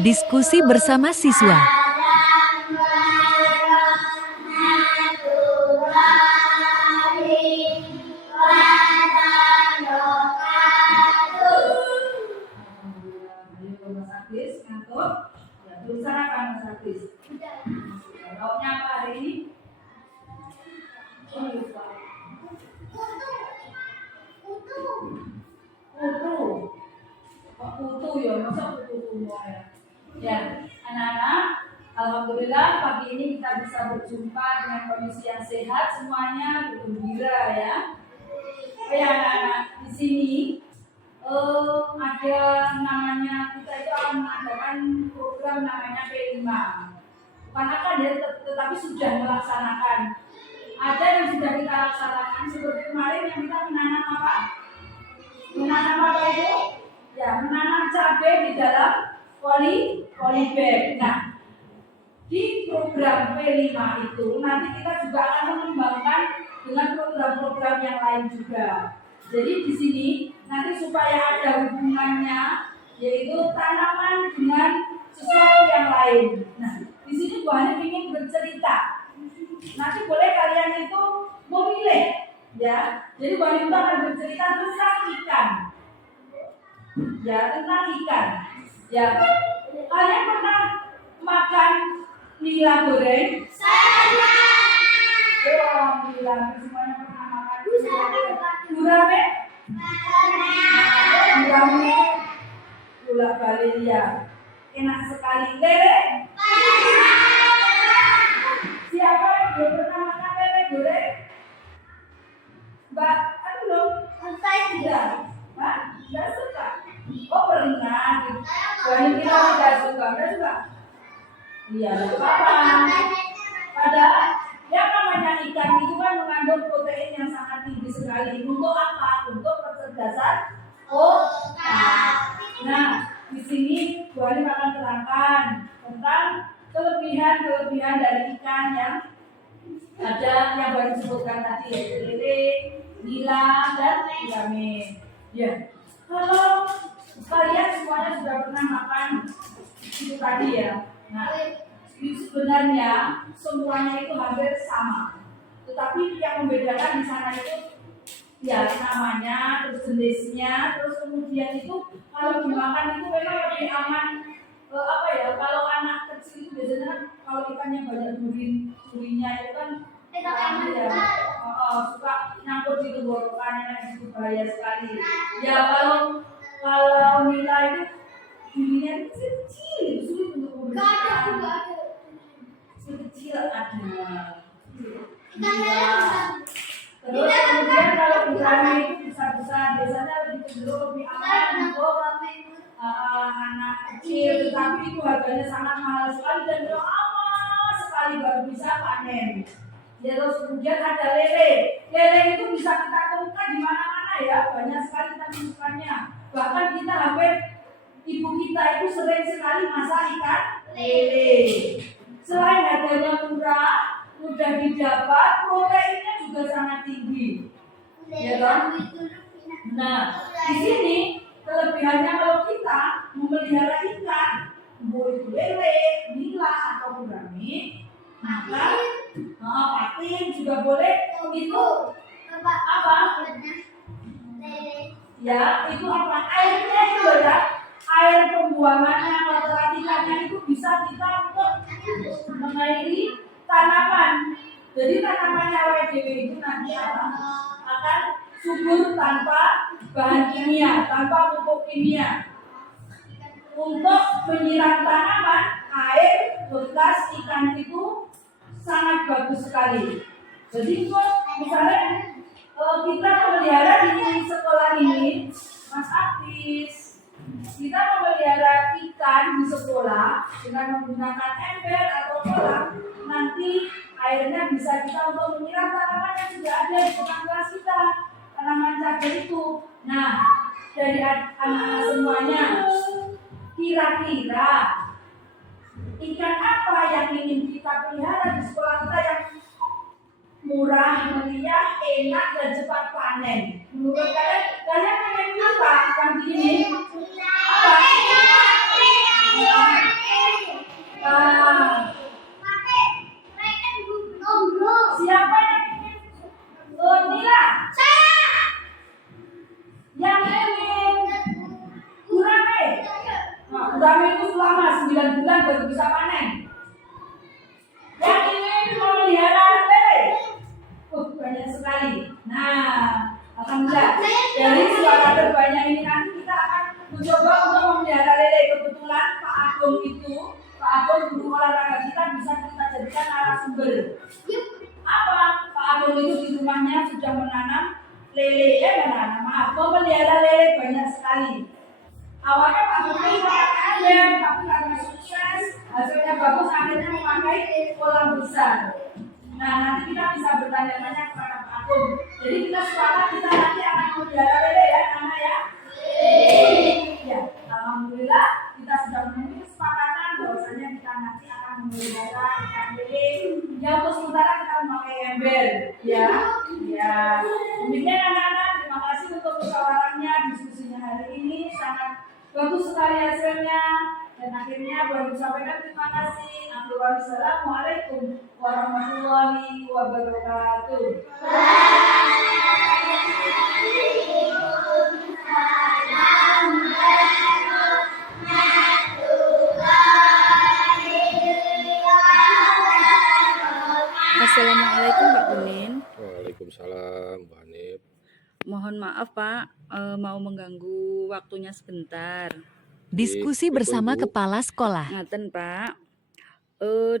Diskusi bersama siswa. Jawabnya apa hari ini? Kutu ya, masa kutu semua ya. Ya, anak-anak, alhamdulillah pagi ini kita bisa berjumpa dengan kondisi yang sehat semuanya, bergembira ya. Oh ya anak-anak, di sini ada namanya, kita itu akan mengadakan program namanya P5. Bukan akan ya, tetapi sudah melaksanakan. Ada yang sudah kita laksanakan seperti kemarin yang kita menanam apa? Menanam apa itu? Ya, menanam cabai di dalam polybag. Nah, di program P5 itu nanti kita juga akan mengembangkan dengan program-program yang lain juga. Jadi di sini nanti supaya ada hubungannya, yaitu tanaman dengan sesuatu yang lain. Nah, di sini Bu Hani ingin bercerita. Nanti boleh kalian itu memilih, ya. Jadi Bu Hani akan bercerita tentang ikan. Ya, tentang ikan. Ya, kalian pernah makan nila goreng? Saya. Alhamdulillah, semuanya pernah makan nila goreng. Gurame? Gurame? Gula balik ya. Enak sekali. Lele? Siapa yang belum pernah makan lele goreng? Mbak, aduh belum? Saya Tidak. Hah? Tidak suka? Oh pernah. Bukan kita tidak suka. Tidak suka? Iya, tidak apa-apa. Padahal yang namanya ikan itu kan mengandung protein yang sangat tinggi sekali. Untuk apa? Untuk kecerdasan otak. Nah, di sini Bu Halim akan terangkan tentang kelebihan dari ikan yang ada yang baru disebutkan tadi, yaitu lele, nila, dan gurame. Ya, kalau kalian semuanya sudah pernah makan itu tadi ya. Nah, sebenarnya semuanya itu hampir sama. Tetapi yang membedakan di sana itu ya namanya, terus jenisnya, terus kemudian itu kalau dimakan itu memang lebih aman. Apa ya? Kalau anak kecil itu biasanya kalau ikannya banyak durinya itu kan suka nyangkut di tenggorokannya, itu bahaya sekali. Ya kalau nila itu durinya itu kecil, itu sulit untuk membersihkan. Kecil ada. Terus kemudian kalau gurame itu besar-besar, biasanya lebih cenderung lebih aman untuk anak kecil, tetapi itu harganya sangat mahal sekali dan lama sekali baru bisa panen. Ya, terus kemudian ada lele. Lele itu bisa kita temukan di mana-mana ya, banyak sekali kita temukannya. Bahkan kita hampir ibu kita itu sering sekali masak ikan lele. Selain harganya murah, mudah didapat, proteinnya juga sangat tinggi. Ya kan? Nah, di sini kelebihannya kalau kita memelihara ikan, mau itu lele, nila atau gurame, maka patin juga boleh. Itu apa? Ya, itu apa? Airnya itu ya. Air pembuangannya kotoran ikannya itu bisa kita untuk mengairi tanaman. Jadi tanamannya WDW itu nanti akan subur tanpa bahan kimia, tanpa pupuk kimia. Untuk menyiram tanaman, air bekas ikan itu sangat bagus sekali. Jadi misalnya kita memelihara di sekolah ini, Mas Apis, kita memelihara ikan di sekolah dengan menggunakan ember atau kolam, nanti airnya bisa kita untuk menyiram tanaman yang sudah ada di depan kelas kita, tanaman cabai itu. Nah, dari anak-anak semuanya, kira-kira ikan apa yang ingin kita pelihara di sekolah kita yang murah, meriah, enak, dan cepat panen? Menurut kalian pengen apa ikan begini? Apa? gurame itu selama 9 bulan baru bisa panen. Yang ini memelihara lele. Banyak sekali. Nah, alhamdulillah dari suara terbanyak ini nanti kita akan mencoba untuk memelihara lele. Kebetulan Pak Agung guru olahraga kita bisa kita jadikan narasumber. Apa? Pak Agung itu di rumahnya sudah menanam lele, memelihara lele banyak sekali. Awalnya Pak Agung itu pakai aja, tapi karena sukses, hasilnya bagus, akhirnya memakai kolam besar. Nah, nanti kita bisa bertanya-tanya kepada Pak Agung. Jadi kita sepakat kita nanti akan memelihara lele ya, Nana ya. Ya, alhamdulillah kita sudah memenuhi kesepakatan bahwasanya kita nanti akan memelihara ikan lele. Yang untuk sementara kita memakai ember, ya. Ya, demikian anak-anak. Terima kasih untuk musyawarahnya, diskusinya hari ini sangat bagus sekali hasilnya. Dan akhirnya baru sampaikan terima kasih. Assalamualaikum warahmatullahi wabarakatuh. Assalamualaikum Pak Kunin. Waalaikumsalam, Mbak Hanif. Mohon maaf Pak, mau mengganggu waktunya sebentar. Diskusi bersama kepala sekolah. Ngaten Pak.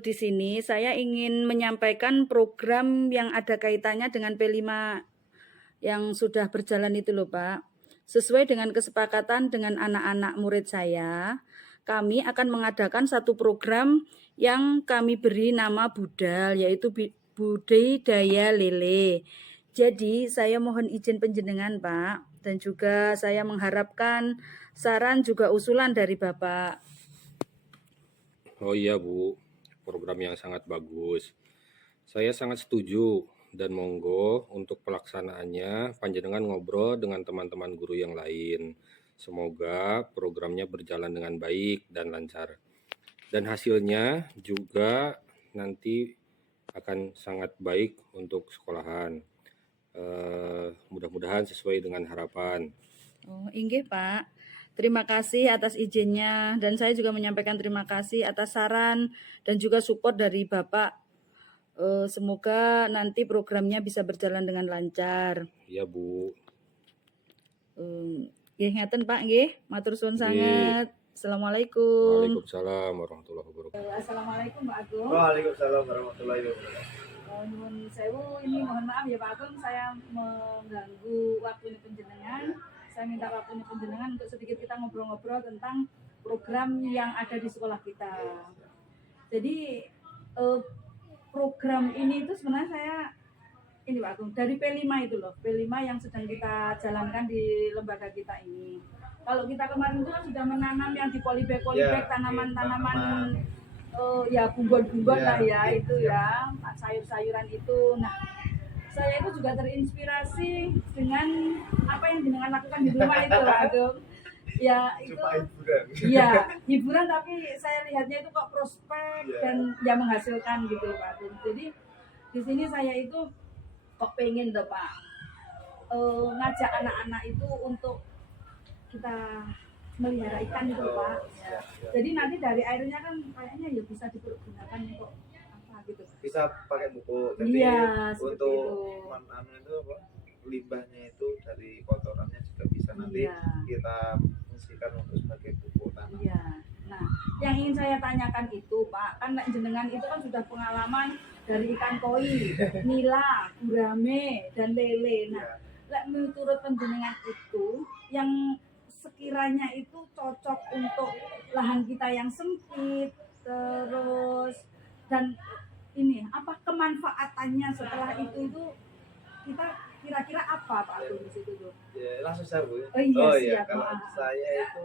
Di sini saya ingin menyampaikan program yang ada kaitannya dengan P5 yang sudah berjalan itu loh Pak. Sesuai dengan kesepakatan dengan anak-anak murid saya, kami akan mengadakan satu program yang kami beri nama Budal, yaitu Budidaya Lele. Jadi saya mohon izin penjenengan Pak, dan juga saya mengharapkan saran juga usulan dari Bapak. Oh iya Bu, program yang sangat bagus. Saya sangat setuju dan monggo untuk pelaksanaannya panjenengan ngobrol dengan teman-teman guru yang lain. Semoga programnya berjalan dengan baik dan lancar. Dan hasilnya juga nanti akan sangat baik untuk sekolahan. Mudah-mudahan sesuai dengan harapan. Oh, inggih Pak. Terima kasih atas izinnya dan saya juga menyampaikan terima kasih atas saran dan juga support dari Bapak. Semoga nanti programnya bisa berjalan dengan lancar. Iya Bu. Nggih ngaten Pak nggih. Matur suwun sangat. Assalamualaikum. Waalaikumsalam warahmatullahi wabarakatuh. Assalamualaikum Pak Agung. Waalaikumsalam warahmatullahi wabarakatuh. Nuwun sewu, ini mohon maaf ya Pak Agung, saya mengganggu waktunya penjenengan. Saya minta waktunya penjenengan untuk sedikit kita ngobrol-ngobrol tentang program yang ada di sekolah kita. Jadi program ini itu sebenarnya saya ini Pak Agung dari P5 itu loh, P5 yang sedang kita jalankan di lembaga kita ini. Kalau kita kemarin itu kan sudah menanam yang di polybag tanaman-tanaman ya bumbon-bumbon lah ya itu ya sayur-sayuran itu. Nah saya itu juga terinspirasi dengan apa yang jenengan lakukan di rumah itu Pak Agung. Ya itu hiburan. Iya hiburan, tapi saya lihatnya itu kok prospek dan ya menghasilkan gitu Pak Agung. Jadi di sini saya itu kok pengen tuh Pak ngajak anak-anak itu untuk kita melihara ikan itu Pak. Ya. Jadi nanti dari airnya kan kayaknya ya bisa dipergunakan untuk apa gitu. Bisa pakai buku. Jadi Iya, untuk itu apa? Limbahnya itu dari kotorannya juga bisa nanti kita fungsikan untuk sebagai pupuk tanam. Iya. Nah, yang ingin saya tanyakan itu Pak, kan jenengan itu kan sudah pengalaman dari ikan koi, nila, gurame, dan lele. Nah, menurut penjenengan itu yang sekiranya itu cocok untuk lahan kita yang sempit, terus dan ini apa kemanfaatannya setelah itu kita kira-kira apa Pak Agung di situ tuh? Ya langsung saya Bu. Oh iya, kalau saya itu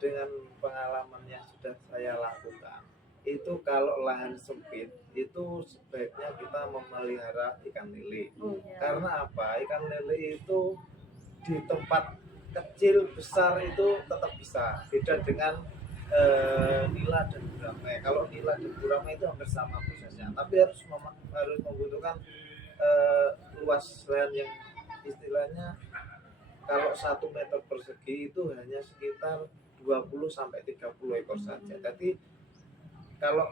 dengan pengalaman yang sudah saya lakukan itu kalau lahan sempit itu sebaiknya kita memelihara ikan lele. Karena apa? Ikan lele itu di tempat kecil besar itu tetap bisa, beda dengan nila dan gurame. Kalau nila dan gurame itu hampir sama prosesnya, tapi harus membutuhkan luas lahan yang istilahnya kalau 1 meter persegi itu hanya sekitar 20 sampai 30 ekor saja. Jadi kalau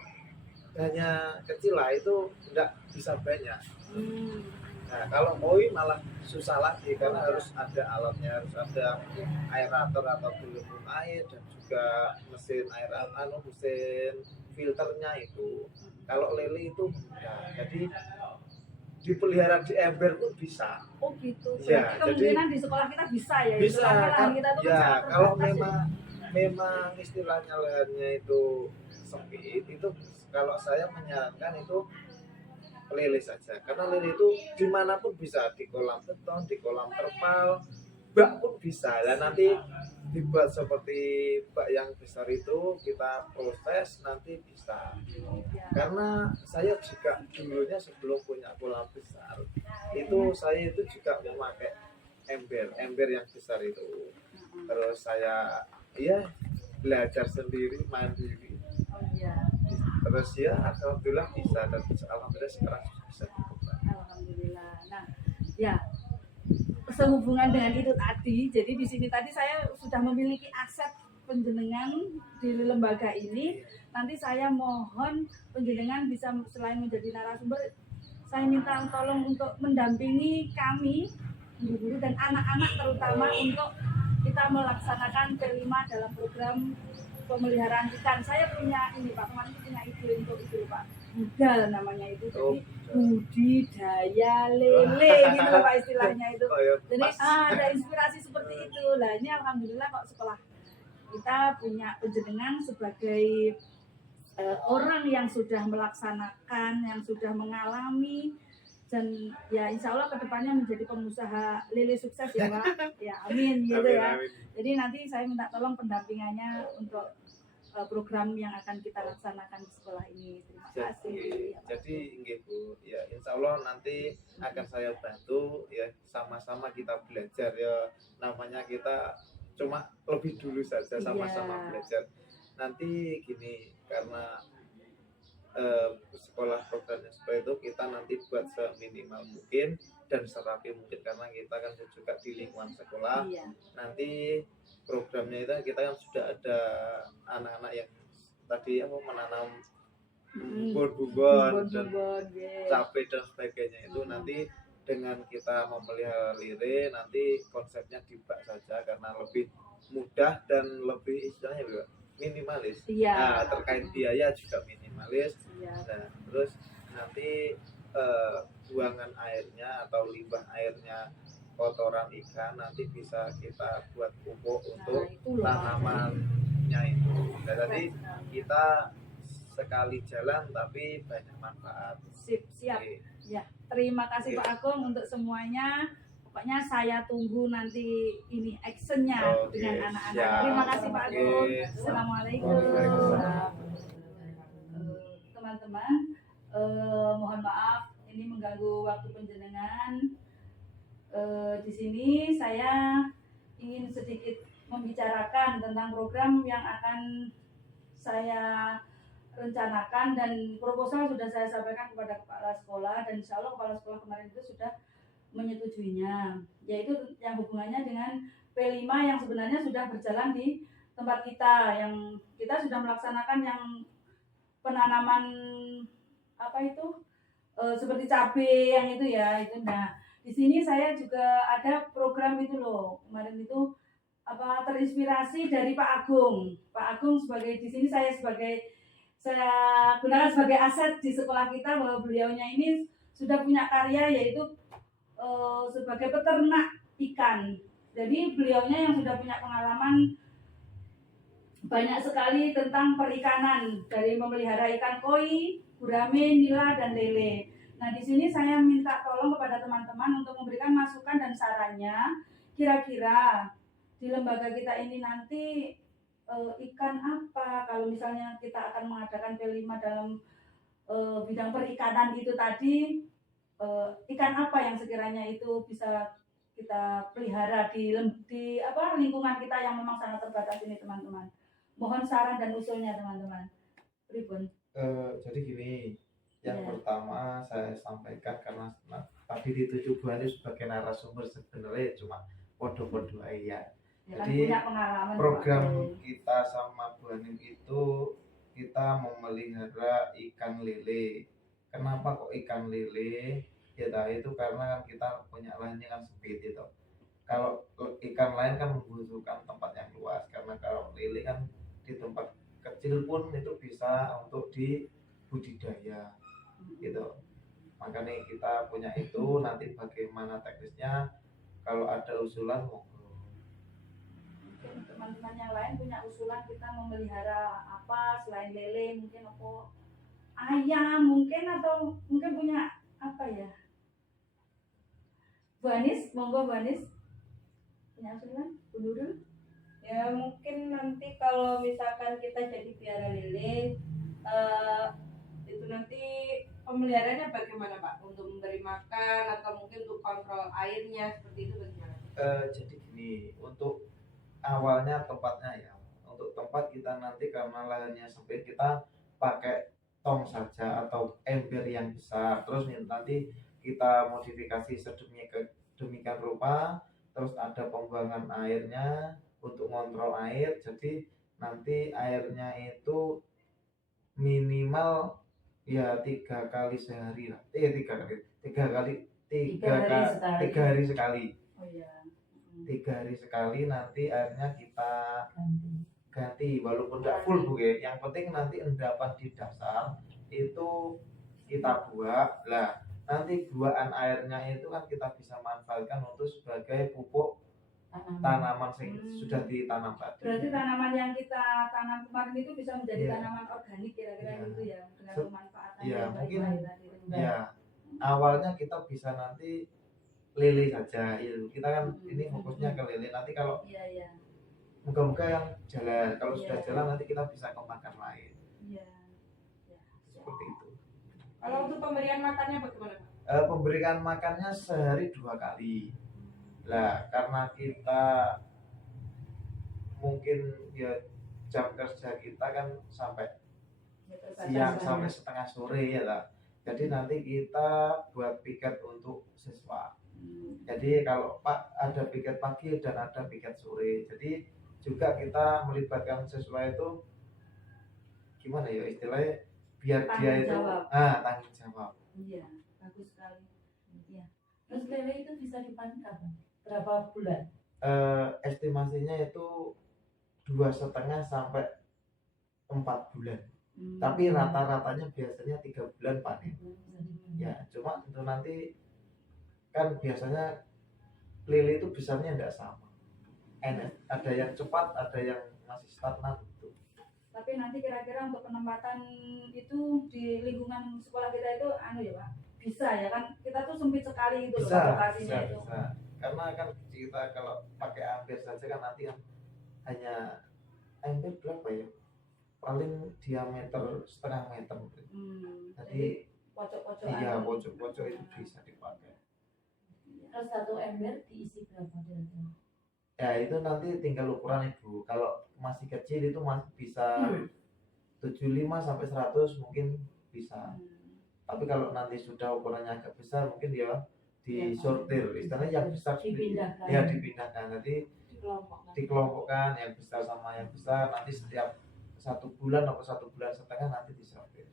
hanya kecil lah itu enggak bisa banyak. Nah, kalau koi malah susah lagi karena harus ada alatnya, harus ada aerator atau pelembung air dan juga mesin mesin filternya itu. Kalau lele itu mudah. Jadi dipelihara di ember pun bisa. Oh gitu. Ya, Berarti kemungkinan di sekolah kita bisa ya. itu, Bisa karena kan? lahan kita tuh Ya, sangat kalau terbatas ya. memang istilahnya lahannya itu sempit, itu kalau saya menyarankan itu lele saja. Karena lele itu dimanapun bisa, di kolam beton, di kolam terpal, bak pun bisa. Dan nanti dibuat seperti bak yang besar itu kita proses nanti bisa. Karena saya juga dulunya sebelum punya kolam besar itu saya itu juga memakai ember yang besar itu. Terus saya belajar sendiri mandiri. Oh iya. Terus ya alhamdulillah bisa dan alhamdulillah sekarang bisa dibuka. Alhamdulillah. Nah, ya sehubungan dengan itu tadi, jadi di sini tadi saya sudah memiliki aset penjenengan di lembaga ini. Nanti saya mohon penjenengan bisa selain menjadi narasumber, saya minta tolong untuk mendampingi kami guru-guru dan anak-anak terutama untuk kita melaksanakan P5 dalam program pemeliharaan ikan. Saya punya ini Pak, kemarin punya ide untuk itu Pak, budal namanya itu. Jadi budidaya lele gitu loh Pak istilahnya itu. Jadi ada inspirasi seperti itu. Lah ini alhamdulillah kok sekolah kita punya penjenengan sebagai orang yang sudah melaksanakan, yang sudah mengalami, dan ya insya Allah kedepannya menjadi pengusaha lele sukses ya Pak. Ya amin gitu ya. Jadi nanti saya minta tolong pendampingannya untuk program yang akan kita laksanakan di sekolah ini. Terima kasih. Jadi nggih Bu, ya insya Allah nanti akan saya bantu ya, sama-sama kita belajar ya, namanya kita cuma lebih dulu saja sama-sama belajar. Nanti gini, karena sekolah programnya seperti itu kita nanti buat seminimal mungkin dan serapi mungkin karena kita kan juga di lingkungan sekolah. Nanti programnya itu kita kan sudah ada anak-anak yang tadi menanam bumbon dan cabai dan sebagainya itu. Nanti dengan kita memelihara lele nanti konsepnya di bak saja karena lebih mudah dan lebih istilahnya minimalis. Nah, terkait biaya juga minimalis. Nah, terus nanti buangan airnya atau limbah airnya kotoran ikan nanti bisa kita buat pupuk untuk tanamannya itu. Nah, jadi kita sekali jalan tapi banyak manfaat. Siap. Ya, terima kasih Pak Agung untuk semuanya. Pokoknya saya tunggu nanti ini actionnya dengan anak-anak. Terima kasih Pak Agung. Assalamualaikum. Teman-teman, mohon maaf ini mengganggu waktu penjenengan. Di sini saya ingin sedikit membicarakan tentang program yang akan saya rencanakan dan proposal sudah saya sampaikan kepada kepala sekolah dan insya Allah kepala sekolah kemarin itu sudah menyetujuinya, yaitu yang hubungannya dengan P5 yang sebenarnya sudah berjalan di tempat kita, yang kita sudah melaksanakan yang penanaman seperti cabai yang itu ya itu. Nah di sini saya juga ada program itu loh kemarin itu terinspirasi dari Pak Agung. Pak Agung sebagai di sini saya gunakan sebagai aset di sekolah kita bahwa beliaunya ini sudah punya karya yaitu sebagai peternak ikan. Jadi beliaunya yang sudah punya pengalaman banyak sekali tentang perikanan dari memelihara ikan koi, gurame, nila dan lele. Nah di sini saya minta tolong kepada teman-teman untuk memberikan masukan dan sarannya. Kira-kira di lembaga kita ini nanti ikan apa kalau misalnya kita akan mengadakan P5 dalam bidang perikanan itu tadi. Ikan apa yang sekiranya itu bisa kita pelihara di lingkungan kita yang memang sangat terbatas ini teman-teman. Mohon saran dan usulnya teman-teman. Ribun. Jadi gini, yang pertama saya sampaikan karena tadi dituju Bu Ani sebagai narasumber sebenarnya cuma podo-podo aja. Ya kan Jadi punya pengalaman program Pak. kita sama Bu Hanim itu kita memelihara ikan lele. Kenapa kok ikan lele? Ya itu karena kan kita punya lahannya kan sempit itu. Kalau ikan lain kan membutuhkan tempat yang luas, karena kalau lele kan di tempat kecil pun itu bisa untuk dibudidaya gitu. Makanya kita punya itu. Nanti bagaimana teknisnya, kalau ada usulan monggo. Mungkin teman-teman yang lain punya usulan kita memelihara apa selain lele, mungkin apa ayam mungkin, atau mungkin punya apa ya. Bu Anis, monggo Bu Anis. Punya usulan? Bu Nurul? Ya mungkin nanti kalau misalkan kita jadi piara lele, itu nanti pemeliharaannya bagaimana Pak? Untuk memberi makan atau mungkin untuk kontrol airnya seperti itu bagaimana? Jadi gini, untuk awalnya tempatnya ya, untuk tempat kita nanti karena lahannya sempit, kita pakai tong saja atau ember yang besar. Terus nanti kita modifikasi sedemikian rupa, terus ada pembuangan airnya untuk kontrol air. Jadi nanti airnya itu minimal ya 3 kali sehari lah. 3 hari sekali. Oh iya. 3 hari sekali nanti airnya kita ganti, walaupun tidak full Bu ya. Yang penting nanti endapan di dasar itu kita buat lah. Nanti buahan airnya itu kan kita bisa manfaatkan untuk sebagai pupuk tanaman yang sudah ditanam tadi. Berarti tanaman yang kita tanam kemarin itu bisa menjadi Iya. tanaman organik kira-kira Iya. gitu ya, dengan pemanfaatan Iya, yang mungkin baik tadi. ya awalnya kita bisa nanti lele saja itu. Kita kan ini fokusnya ke lele. Nanti kalau Iya. moga-moga yang jalan, kalau Iya. sudah jalan nanti kita bisa kembangkan lain. Iya. Seperti itu. Kalau untuk pemberian makannya bagaimana Pak? Pemberian makannya sehari 2 kali. Lah karena kita mungkin ya jam kerja kita kan sampai siang sampai setengah sore ya lah. Jadi nanti kita buat piket untuk siswa. Jadi kalau Pak ada piket pagi dan ada piket sore. Jadi juga kita melibatkan siswa itu gimana ya istilahnya, biar dia Tanggung itu jawab. tanggung jawab. Iya, bagus sekali. Iya. Terus lele itu bisa dipanen kapan? Berapa bulan? Estimasinya itu 2,5 sampai 4 bulan. Tapi rata-ratanya biasanya 3 bulan panen. Ya, cuma itu nanti kan biasanya lele itu besarnya tidak sama. Ada yang cepat, ada yang masih stagnan gitu. Tapi nanti kira-kira untuk penempatan itu di lingkungan sekolah kita itu ya Pak, bisa ya kan, kita tuh sempit sekali itu loh lokasinya itu. Bisa. Karena kan kita kalau pakai amber saja kan nanti kan hanya amber berapa ya? Paling diameter setengah meter. Jadi pojok-pojok. iya, pojok-pojok itu bisa dipakai. Terus satu ember diisi berapa kira-kira? Ya itu nanti tinggal ukuran Ibu. Kalau masih kecil itu masih bisa 75 sampai 100 mungkin bisa. Tapi kalau nanti sudah ukurannya agak besar mungkin ya disortir. Istilahnya yang besar Dipindahkan. ya dipindahkan. Nanti dikelompokkan yang besar sama yang besar. Nanti setiap 1 bulan atau 1,5 bulan nanti disortir.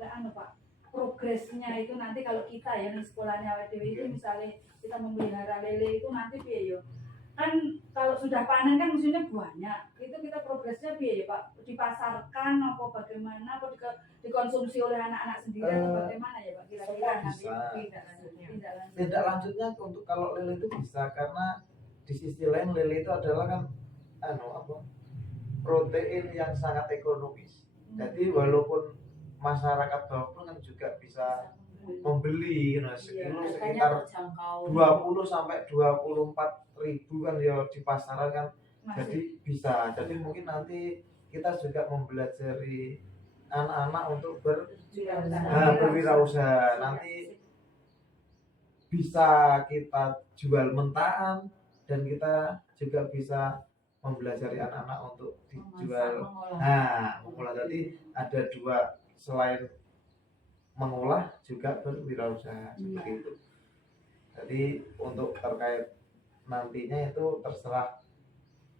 Lah Pak, progresnya itu nanti kalau kita ya di sekolahnya WDW itu misalnya kita memelihara lele itu nanti piye yo? Kan kalau sudah panen kan maksudnya banyak. Itu kita progresnya piye ya Pak? Dipasarkan apa bagaimana, apa dikonsumsi oleh anak-anak sendiri atau bagaimana ya Pak? Kira-kira nanti Tindak lanjutnya untuk kalau lele itu bisa, karena di sisi lain lele itu adalah kan protein yang sangat ekonomis. Jadi walaupun masyarakat bawah pun kan juga bisa membeli sekilo sekitar 20 sampai 24 ribu kan ya di pasaran kan. Jadi bisa. Jadi mungkin nanti kita juga mempelajari anak-anak untuk berwirausaha. Nanti bisa kita jual mentahan dan kita juga bisa mempelajari anak-anak untuk dijual. Mengolah. Jadi ada 2, selain mengolah juga berwirausaha seperti itu. Jadi untuk terkait nantinya itu terserah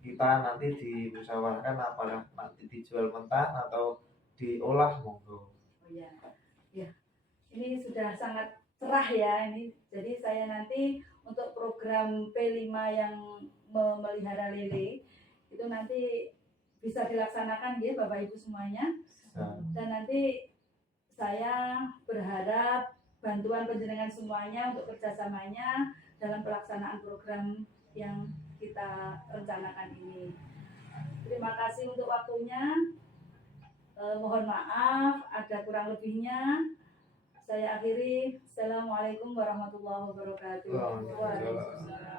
kita nanti dimusyawarahkan apakah nanti dijual mentah atau diolah, monggo. Oh ya, ya. Ini sudah sangat cerah ya ini. Jadi saya nanti untuk program P5 yang memelihara lele itu nanti bisa dilaksanakan ya Bapak Ibu semuanya. Dan nanti saya berharap bantuan penjenengan semuanya untuk kerjasamanya dalam pelaksanaan program yang kita rencanakan ini. Terima kasih untuk waktunya. Mohon maaf ada kurang lebihnya. Saya akhiri. Assalamualaikum warahmatullahi wabarakatuh. Waalaikumsalam.